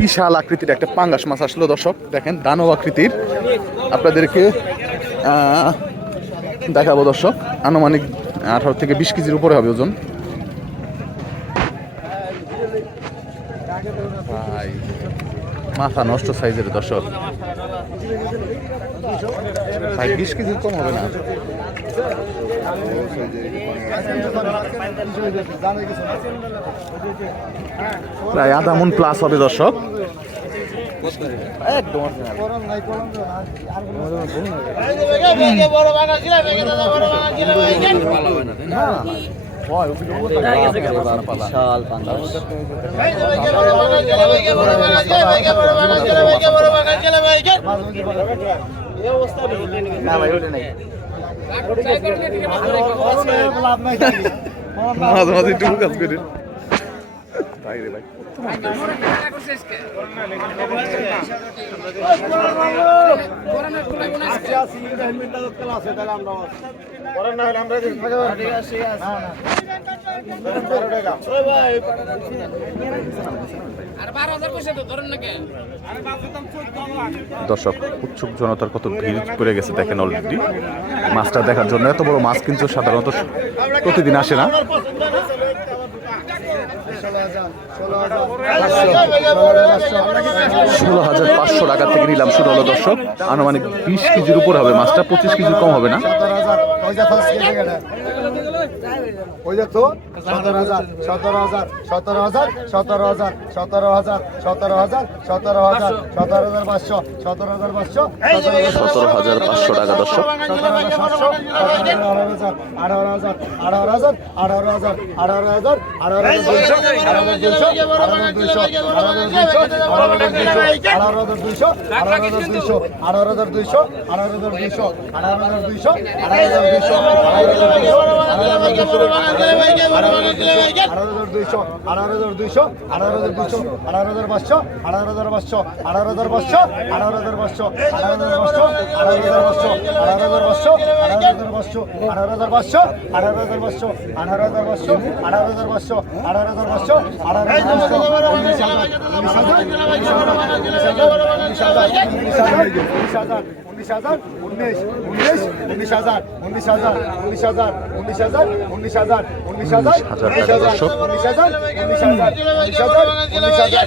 বিশাল আকৃতির একটা পাঙ্গাস মাছ আসলো, দর্শক। দেখেন, দানব আকৃতির। আপনাদেরকে দেখাবো, দর্শক। আনুমানিক আঠারো থেকে বিশ কেজির উপরে হবে ওজন। মাথা নষ্ট সাইজের, দর্শক। ভাই, বিশ কেজির কম হবে না। প্রায় আধা মন প্লাস হবে দর্শক। না ভাই ওটা নাই। মাঝে মাঝে একটু কাজ করে। ভাই? দর্শক, উৎসুক জনতার কত ভিড় করে গেছে দেখেন অলরেডি মাছটা দেখার জন্য এত বড় মাছ কিন্তু সাধারণত প্রতিদিন আসে না। ষোলো হাজার পাঁচশো। টাকা থেকে নিলাম শুরু হলো দর্শক। আনুমানিক বিশ কেজির উপর হবে মাছটা পঁচিশ কেজির কম হবে না। সতেরো হাজার সতেরো হাজার সতেরো হাজার সতেরো হাজার সতেরো হাজার সতেরো হাজার সতেরো হাজার সতেরো হাজার পাঁচশো সতেরো হাজার পাঁচশো সতেরো হাজার পাঁচশো টাকা দর্শক সতেরো হাজার আঠারো হাজার আঠারো হাজার আঠারো হাজার আঠারো হাজার আঠারো হাজার আঠারো হাজার দুইশো আঠারো হাজার দুইশো আঠারো হাজার দুইশো আঠারো হাজার দুইশো আঠারো হাজার দুইশো আঠারো হাজার দুইশো আঠারো হাজার দুইশো আঠারো হাজার দুইশো আঠারো হাজার দুইশো আঠারো হাজার দুইশো আঠারো হাজার পাঁচশো আঠারো হাজার পাঁচশো আঠারো হাজার পাঁচশো আঠারো হাজার পাঁচশো আঠারো হাজার পাঁচশো আঠারো হাজার পাঁচশো আঠারো হাজার পাঁচশো আঠারো হাজার পাঁচশো আঠারো হাজার পাঁচশো আঠারো হাজার পাঁচশো আঠারো হাজার পাঁচশো আঠারো হাজার পাঁচশো আঠারো হাজার পাঁচশো উনিশ হাজার উনিশ হাজার উনিশ হাজার উনিশ হাজার উনিশ হাজার উনিশ হাজার উনিশ হাজার উনিশ হাজার উনিশ হাজার উনিশ হাজার দর্শক। উনিশ হাজার উনিশ হাজার উনিশ হাজার উনিশ হাজার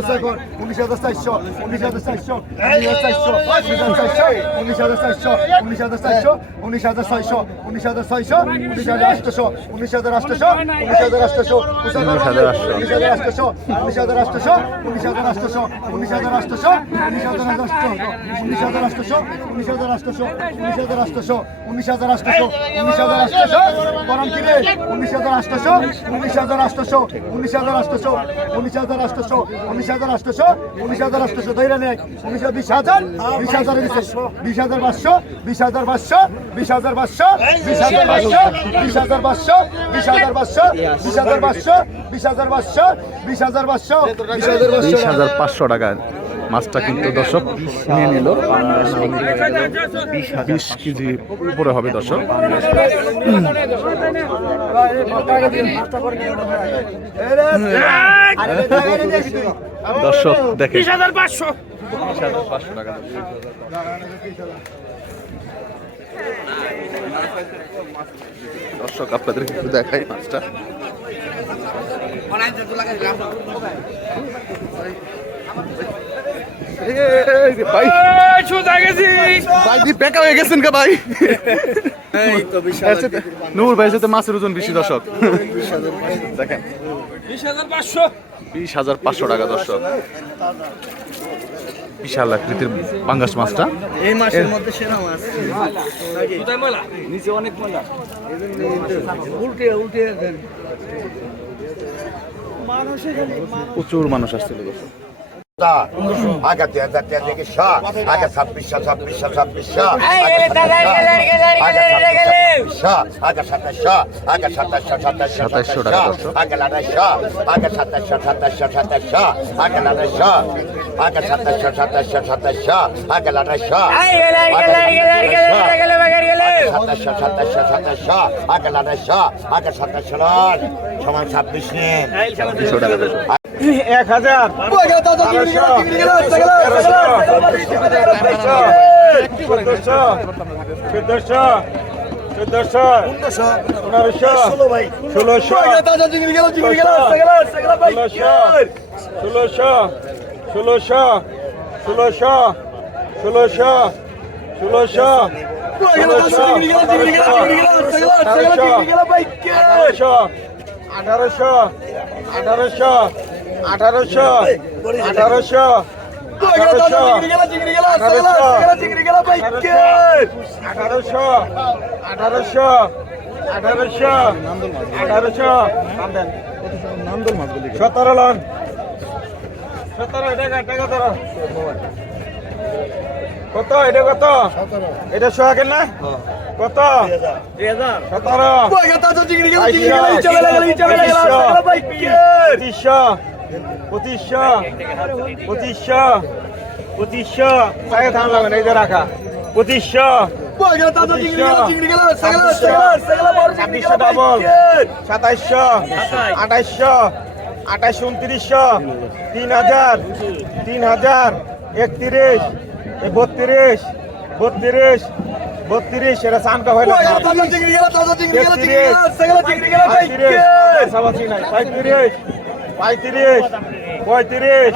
হাজার চারশো উনিশ হাজার চারশো উনিশ হাজার চারশো উনিশ হাজার চারশো উনিশ হাজার চারশো উনিশ হাজার ছয়শো উনিশ হাজার ছয়শো উনিশ হাজার আটশো উনিশ হাজার আটশো উনিশ হাজার আটশো উনিশ হাজার আটশো উনিশ হাজার আটশো উনিশ হাজার আটশো উনিশ হাজার আটশো উনিশ হাজার আটশো উনিশ হাজার আটশো উনিশ হাজার আটশো উনিশ হাজার আটশো উনিশ হাজার আটশো উনিশ হাজার আটশো করম কিরে উনিশ হাজার আটশো উনিশ হাজার আটশো উনিশ হাজার আটশো উনিশ হাজার আটশো উনিশ হাজার আটশো উনিশ হাজার আটশো ধৈর্য নেই উনিশ বিশ হাজার বিশ হাজার বিশ হাজার পাঁচশো বিশ হাজার পাঁচশো বিশ হাজার পাঁচশো বিশ হাজার পাঁচশো বিশ হাজার পাঁচশো বিশ হাজার পাঁচশো বিশ হাজার পাঁচশো বিশ হাজার পাঁচশো বিশ হাজার পাঁচশো বিশ হাজার বিশ পাঁচশো হাজার পাঁচশো টাকা মাছটা কিন্তু দর্শক নিয়ে নিল। বিশ কেজি উপরে হবে দর্শক। দর্শক দেখে। বিশ হাজার পাঁচশো। টাকা দর্শক আপনাদের একটু দেখাই মাছটা। ভাই। ভাই বেকা হয়ে গেছেন কে ভাই? নূর ভাই সাথে মাছের ওজন বেশি দর্শক। দেখেন। বিশ হাজার পাঁচশো। টাকা দর্শক। বিশাল আকৃতির পাঙ্গাস মাছটা। এই মাসের মধ্যে সেরা মাছ। নিচে অনেক ময়লা উল্টে উল্টে প্রচুর মানুষ আসছিল দর্শক। আগে দুই হাজার টাকা থেকে শ আগে ছাব্বিশশো ছাব্বিশশো ছাব্বিশশো আগে সাতাশশো আগে সাতাশশো সাতাশশো সাতাশশো। আগে লাগাইশো আগে সাতাশশো সাতাশশো সাতাশশো আগে লাগাইশো আগে সাতাশশো সাতাশশো সাতাশশো আগে লাগাইশো সাতাশশো সাতাশশো সাতাশশো আগে লাগাইশো আগে সাতাশশো নয় সমান ছাব্বিশ দর্শক এক হাজার চোদ্দশো চোদ্দশো ষোলোশো ষোলোশো ষোলোশো ষোলোশো ষোলোশো আঠারোশো আঠারোশো আঠারোশো আঠারোশো আঠারোশো আঠারোশো আঠারোশো আঠারোশো আঠারোশো সতেরো লন সতেরো টাকা টাকা ধরো কত এটা কত? এটা সোহাগের না? কত? সতেরো। পঁচিশশো পঁচিশশো পঁচিশশো। পঁচিশশো সাইকে ধান লাগবে এই যে রাখা। পঁচিশশো ছাব্বিশশো ডাবল সাতাইশশো আঠাইশশো আঠাইশ উনত্রিশশো তিন হাজার তিন হাজার একত্রিশ বত্রিশ বত্রিশ বত্রিশ এটা চানকা হয়ে পঁয়ত্রিশ পঁয়ত্রিশ পঁয়ত্রিশ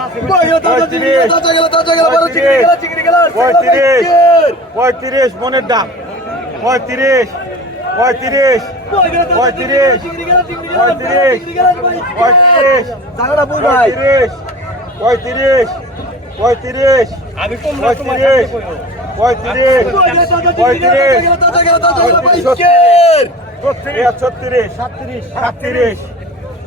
পঁয়ত্রিশ পঁয়ত্রিশ মনের দাম পঁয়ত্রিশ পঁয়ত্রিশ পঁয়ত্রিশ পঁয়ত্রিশ পঁয়ত্রিশ পঁয়ত্রিশ পঁয়ত্রিশ পঁয়ত্রিশ পঁয়ত্রিশ পঁয়ত্রিশ পঁয়ত্রিশ ছত্রিশ সাতত্রিশ সাতত্রিশ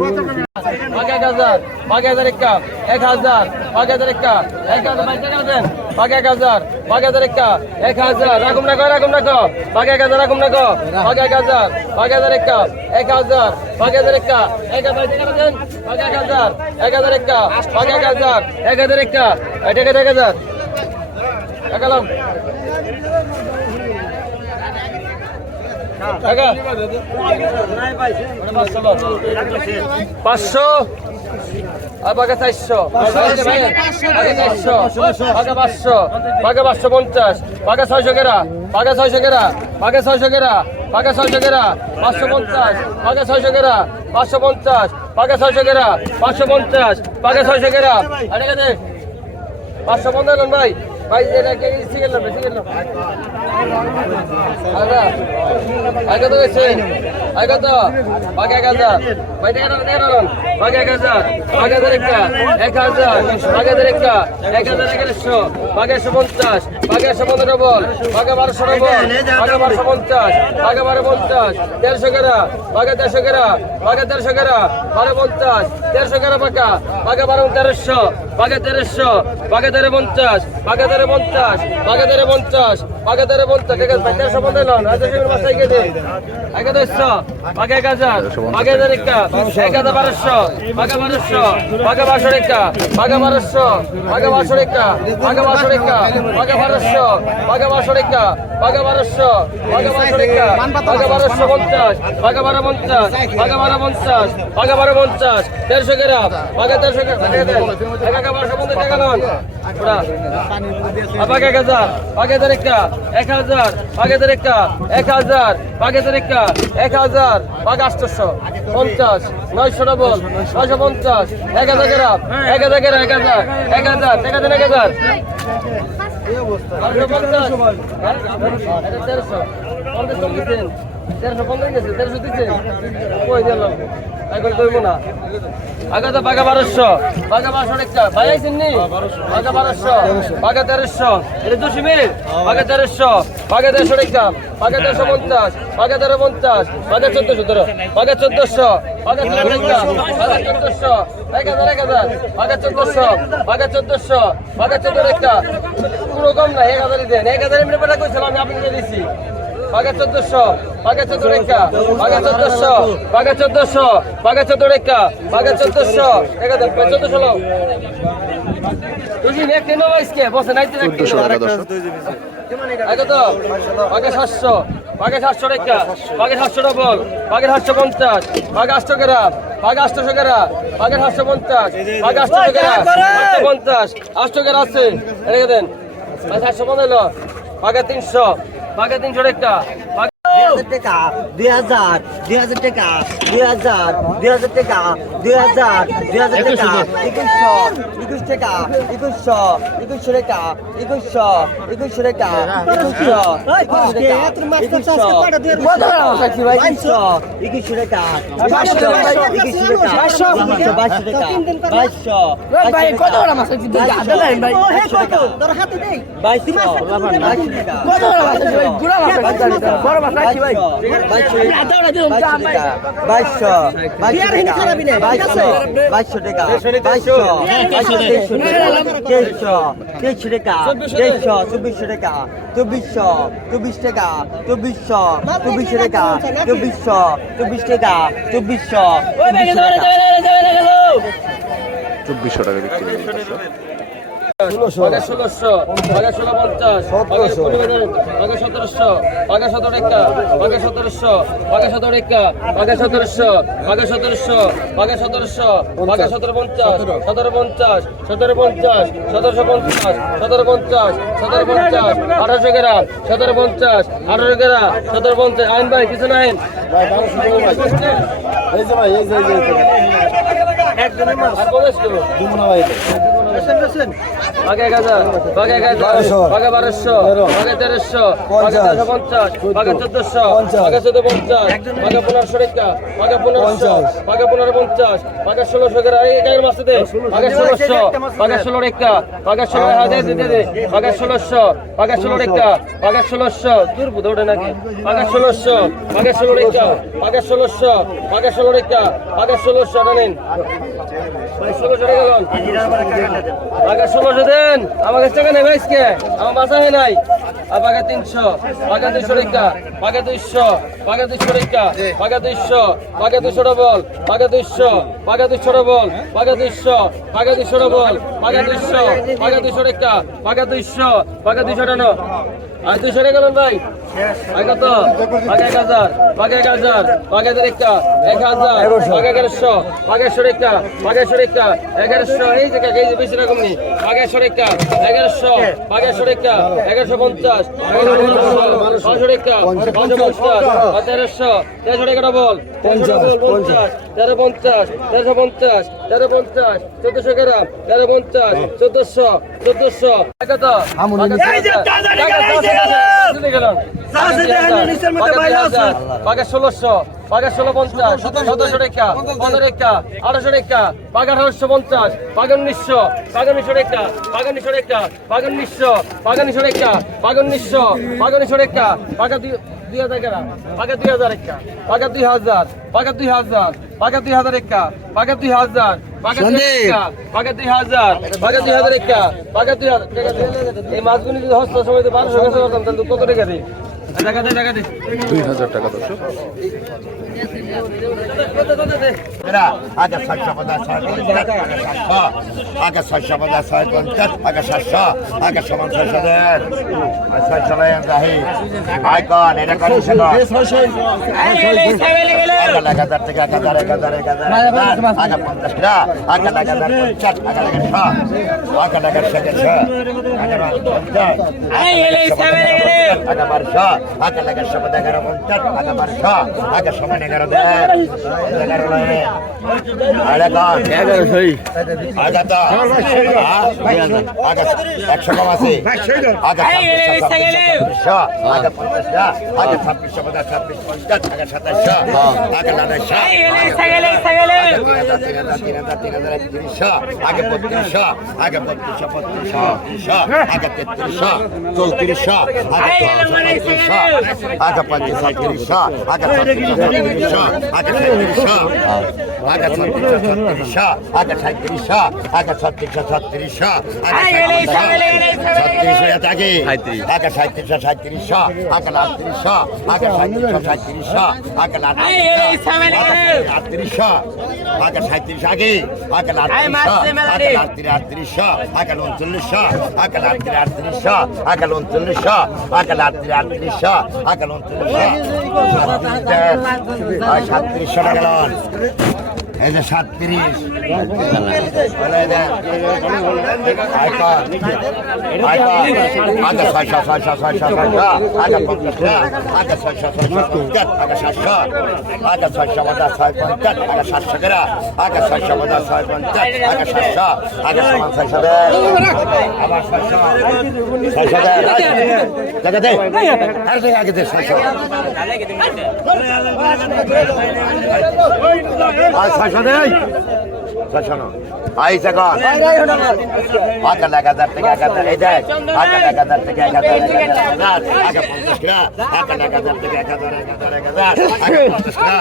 এক হাজার বাঘ হাজার একা এক হাজার বাঘ হাজার একা এক হাজার বাঘ এক হাজার বাঘ হাজার একা এক হাজার রাখুম রাখো রাখুম রাখো বাঘ এক হাজার রাখুম রাখো বাঘ এক হাজার বাঘ হাজার একা এক হাজার বাঘ হাজার একা এক হাজার বাঘ এক হাজার এক হাজার একা বাঘ এক হাজার এক হাজার একা এক হাজার এক হাজার এক হাজার পাঁচশো। চারশো। চারশো। পঞ্চাশ। বাঘা ছয়শো কেরা বাঘা ছয়শো কেরা বাঘা ছয়শো কেরা বাঘা ছয়শো কেরা পাঁচশো পঞ্চাশ। বাঘা ছয়শো কেরা পাঁচশো পঞ্চাশ। বাঘা ছয়শো কেরা পাঁচশো পঞ্চাশ। বাঘা ছয়শো কেরা আরে দে? পাঁচশো পঞ্চাশ লন ভাই। ভাই এটা কে সিগেল না সিগেল না আগা আগা তো গেছে আগা তো বাঘ এক হাজার। ভাই টাকা টাকা টাকা বাঘ এক হাজার। বাঘ হাজার একটা। এক হাজার। বাঘ হাজার একটা। এক হাজার এগারোশো। বাঘ একশো পঞ্চাশ। বাঘ একশো পনেরো বল। বাঘে বারোশো বল বাঘে বারোশো পঞ্চাশ। বারো পঞ্চাশ। দেড়শো গেরা বাঘে দেড়শো গেরা বাঘে দেড়শো গেরা বারো পঞ্চাশ। দেড়শো গেরা বাঘা বাঘে বারো তেরোশো। বাঘে তেরোশো বাঘে তেরো পঞ্চাশ বাঘে তেরো পঞ্চাশ বাঘে তেরো পঞ্চাশ বাঘে তেরো পঞ্চাশ দেড়শো পঞ্চাশ গিয়ে দিন এক হাজার বাঘে হাজার একটা এক হাজার বারোশো বাঘে বারোশো বাঘে বারোশো একটা বাঘে বারোশো বাঘে বারোশো একটা বাঘে বারোশো একটা বাঘে বারোশো বাঘে বারোশো একটা বাঘে বারোশো বাঘে বারোশো একটা বাঘে বারোশো পঞ্চাশ বাঘে বারো পঞ্চাশ বাঘে বারো পঞ্চাশ বাঘে বারো পঞ্চাশ দেড়শো গ্রাম বাঘে দেড়শো গ্রাম হাজার বারোশো পঞ্চাশ টাকা নন ওরা। এক হাজার, বাঘ হাজার একটা, এক হাজার, বাঘ হাজার একটা, এক হাজার, বাঘ হাজার একটা, এক হাজার, বাঘ আটশোশো, পঞ্চাশ, নয়শো ডবল নয়শো পঞ্চাশ, এক হাজার গ্রাম এক হাজার গ্রাম এক হাজার এক হাজার এক হাজার এক হাজার? তেরোশো, পঞ্চাশ দিচ্ছেন তেরোশো পনেরো গেছে তেরোশো দিচ্ছে কই দিলাম এখন কইবো না। আগে তো বাঘা বারোশো। বাঘা বারোশো একটা ভাই আইসেন নি? বাঘা বারোশো। বাঘা তেরোশো। এটা দুশো মিনিট বাঘা তেরোশো। বাঘা তেরোশো একটা বাঘা তেরোশো পঞ্চাশ। বাঘা তেরো পঞ্চাশ। বাঘা চোদ্দশো ধরো। বাঘা চোদ্দশো। বাঘা চোদ্দশো বাঘা চোদ্দশো। এক হাজার এক হাজার। বাঘা চোদ্দশো। বাঘা চোদ্দশো। বাঘা চোদ্দ একটা কোনো কম না এক হাজারই দেন। এক হাজার এমনি পেটা কইছিলাম আমি আপনাকে দিছি। বাঘা চোদ্দশো বাঘা চোদ্দ রেখা বাঘা চোদ্দশো বাঘা চোদ্দশো বাঘা চোদ্দ রেখা বাঘা চোদ্দশো এক হাজার চোদ্দশো লো তুই নেক কেন আজকে? বসে নাইতে চোদ্দশো টাকা দর্শক আগে তো বাঘে সাতশো বাঘে সাতশো রেখা বাঘে সাতশো ডবল বাঘে সাতশো পঞ্চাশ বাঘে আটশো গ্রাম বাঘে আটশো গ্রাম বাঘে সাতশো পঞ্চাশ বাঘে আটশো গ্রাম আটশো পঞ্চাশ আটশো গ্রাম আছে। রেখে দেন। সাতশো পনেরো বাঘে তিনশো বাঘে তিনশো রেখা টাকা দুই হাজার দুই হাজার টাকা দুই হাজার দুই হাজার টাকা দুই হাজার দুই হাজার টাকা একুশশো একুশ টাকা একুশশো একুশশো টাকা একুশশো একুশশো টাকা একুশশো একুশশো একুশশো টাকা। বাইশশো। একুশশো টাকা বাইশশো বাইশশো টাকা বাইশশো বাইশশো টাকা বাইশশো বাইশশো বাইশশো বাইশশো টাকা। বাইশশো তেইশশো তেইশশো টাকা। তেইশশো চব্বিশশো টাকা। চব্বিশশো চব্বিশ টাকা। চব্বিশশো চব্বিশশো টাকা। চব্বিশশো চব্বিশ টাকা। চব্বিশশো চব্বিশশো টাকা। চব্বিশশো টাকা বিক্রি করবেন দর্শক বাঘা ষোলোশো। বাঘা ষোলো পঞ্চাশ বাঘা সতেরোশো। বাঘা সতেরো একা বাঘা সতেরোশো বাঘা সতেরো একা বাঘা সতেরোশো বাঘা সতেরোশো বাঘা সতেরোশো বাঘা সতেরো পঞ্চাশ সতেরো। পঞ্চাশ সতেরো পঞ্চাশ সতেরোশো পঞ্চাশ সতেরো পঞ্চাশ সতেরো পঞ্চাশ আঠারোশো গ্রাম সতেরো পঞ্চাশ আঠারো গ্রাম সতেরো পঞ্চাশ। আইন ভাই কিছু নাই? আর বলেছ বাঘে এক হাজার বাঘে এক হাজার বাঘে বারোশো বাঘে তেরোশো বাঘে তেরোশো পঞ্চাশ বাঘে চোদ্দশো বাঘে চোদ্দ পঞ্চাশ বাঘে পনেরোশো রেখা বাঘে পনেরোশো বাঘে পনেরো পঞ্চাশ বাঘে ষোলোশো গায়ের মাসে দে বাঘে ষোলোশো বাঘে ষোলো রেখা বাঘে ষোলো হাজার দে দে দে বাঘে ষোলোশো বাঘে ষোলো রেখা বাঘে ষোলোশো দূর দৌড়ে নাকি? বাঘে ষোলোশো বাঘে ষোলো রেখা বাঘে ষোলোশো বাঘে ষোলো রেখা বাঘে ষোলোশো নেন। ষোলোশো রেখা আগে ষোলোশো দেন। আমার কাছে টাকা নেবে আজকে। আমার বাসা হয় নাই। আর তিনশো। বাঘে দুইশো রেখা। বাঘে দুইশো। বাঘে দুইশো রেখা। বাঘে দুইশো। বাঘে দুইশো ডবল। বাঘে দুইশো। বাঘে দুইশো ডবল। বাঘে দুইশো। বাঘে দুইশো ডবল। বাঘে দুইশো। বাঘে দুইশো রেখা। বাঘে দুইশো। বাঘে দুইশো টানো। আর দুইশো রেখা ভাই। এক হাজার এক হাজার বাঘে রেখা এক হাজার বাঘে এগারোশো বাঘেশো রেখা বাঘেশো রেখা এগারোশো এই যে এই যে বেশি রকম নেই। বাঘেশো রেখা এগারোশো বাঘেশো রেখা এগারোশো পঞ্চাশ পাঁচশো পঞ্চাশ তেরোশো তেরোশো ডবল তেরোশো পঞ্চাশ তেরো পঞ্চাশ তেরোশো পঞ্চাশ তেরো পঞ্চাশ চোদ্দশো গ্রাম তেরো পঞ্চাশ চোদ্দশো চোদ্দশো কত বাঘের ষোলোশো বাঘের ষোলো পঞ্চাশ সতেরোশো রেখা পনেরো রেখা আঠারোশো রেখা বাঘ আঠারোশো পঞ্চাশ বাঘ উনিশশো বাঘ উনিশশো রেখা বাঘ উনিশশো রেখা বাঘ উনিশশো বাঘ উনিশশো রেখা বাঘ উনিশশো বাঘ উনিশশো রেখা বাঘা দুই হাজার গ্রাম বাঘা দুই হাজার রেখা বাঘা দুই হাজার বাঘা দুই হাজার বাঘা দুই হাজার রেখা বাঘা দুই হাজার বাঘা দুই রেখা বাঘা দুই হাজার বাঘা দুই হাজার রেখা বাঘা দুই হাজার টাকা এই মাছগুলি যদি হস্ত সময় বারোশো করতাম তাহলে কত টাকা দিই? দুই হাজার টাকা দর্শক। এরা আগে ছয়শো পঞ্চাশ ছয় পঞ্চাশ আগে সাতশো। আগে ছয়শো পঞ্চাশ ছয় পঞ্চাশ আগে সাতশো। আগে সমান ছয়শো দেন ছয়শো আয় কন এটা কন্ডিশন আগে এক হাজার থেকে এক হাজার এক হাজার এক হাজার আগে পঞ্চাশ টা আগে এক হাজার পঞ্চাশ আগে লাগে ছ আগে লাগে সেকে ছ আগে পঞ্চাশ আগে বারোশো আগে লাগে সবাই এগারো পঞ্চাশ আগে বারোশো আগে সমান এগারো এগারো লাগে আরে গান এগারো ছয় আগে তো আগে একশো কম আছে আগে ছাব্বিশশো আগে আগে পঞ্চাশ পঞ্চাশ আগে সাতাশশো আগে তিন হাজার তিন হাজার একত্রিশশো আগে বত্রিশশো আগে তিনশো আগে চৌত্রিশশো আগে চৌত্রিশশো আগে পঁয়ত্রিশ আগে ছত্রিশশো ছত্রিশশো আগে সাঁত্রিশশো আগে ছত্রিশশো ছত্রিশশো ছত্রিশশো আগে আগে সাঁত্রিশশো সাঁত্রিশশো আগে আটত্রিশশো আগে সাঁত্রিশশো সাঁত্রিশশো আগে আটত্রিশশো আগে সাঁত্রিশ আগে আগে আগে আটত্রিশ আটত্রিশশো আগে উনচল্লিশশো আগে আটত্রিশ আটত্রিশশো আগে উনচল্লিশশো আগে আটত্রিশ আটত্রিশশো আগে উনচল্লিশশো সাতত্রিশশো টাকা এই যে সাতত্রিশ। আগে ছয়শো ছয়শো ছয়শো ছয়শো। আগে পঞ্চাশটা আগে ছয়শো ছয়শো। পঞ্চাশ আগে সাতশো। আগে ছয়শো পঞ্চাশ ছয় পঞ্চাশ। আগে সাতশো কেরা। আগে ছয়শো পঞ্চাশ ছয় পঞ্চাশ। আগে সাতশো। আগে সমান ছয়শো। দেয় ছয়শো না আইসা কর আগে এক হাজার থেকে এক হাজার এই দেখ আগে এক হাজার থেকে এক হাজার এক হাজার আগে পঞ্চাশ কিনা আগে এক হাজার থেকে এক হাজার এক হাজার এক হাজার আগে পঞ্চাশ কিনা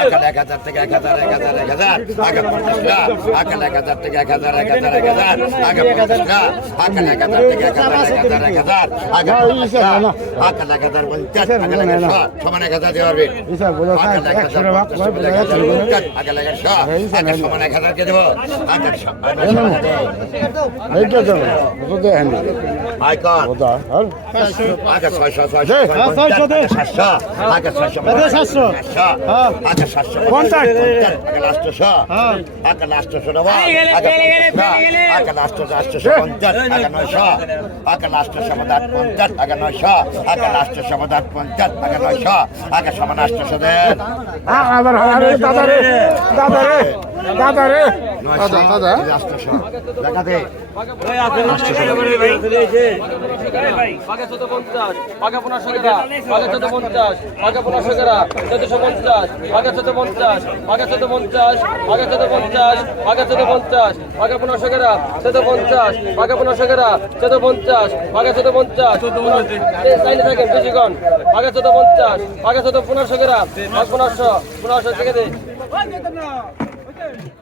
আগে এক হাজার থেকে এক হাজার এক হাজার এক হাজার আগে পঞ্চাশ কিনা আগে এক হাজার থেকে এক হাজার এক হাজার এক হাজার আগে পঞ্চাশ কিনা আগে এক হাজার থেকে এক হাজার এক হাজার এক হাজার আগে পঞ্চাশ কিনা আগে এক হাজার পঞ্চাশ আগে এক হাজার সমান এক হাজার দিয়ে পারবে আগে এক হাজার পঞ্চাশ এক হাজার পঞ্চাশ আগে এক হাজার আগে সমান এক হাজার কে দেবো আগে সমান আইকন আগে ছয়শো ছয়শো ছয়শো সাতশো আগে ছয়শো সাতশো আগে সাতশো পঞ্চাশ আগে লাস্টশো আগে লাস্টশো দেবো আগে আগে লাস্টশো লাস্টশো পঞ্চাশ আগে নয়শো আগে লাস্টশো আট পঞ্চাশ আগে নয়শো আগে লাস্টশো আট পঞ্চাশ আগে নয়শো আগে সমান আষ্টশো দেন নয়শো আষ্টশো দেখা দে আগে চোদ্দ পঞ্চাশ আগে পনেরোশো পনেরোশো টাকা চোদ্দশো পঞ্চাশ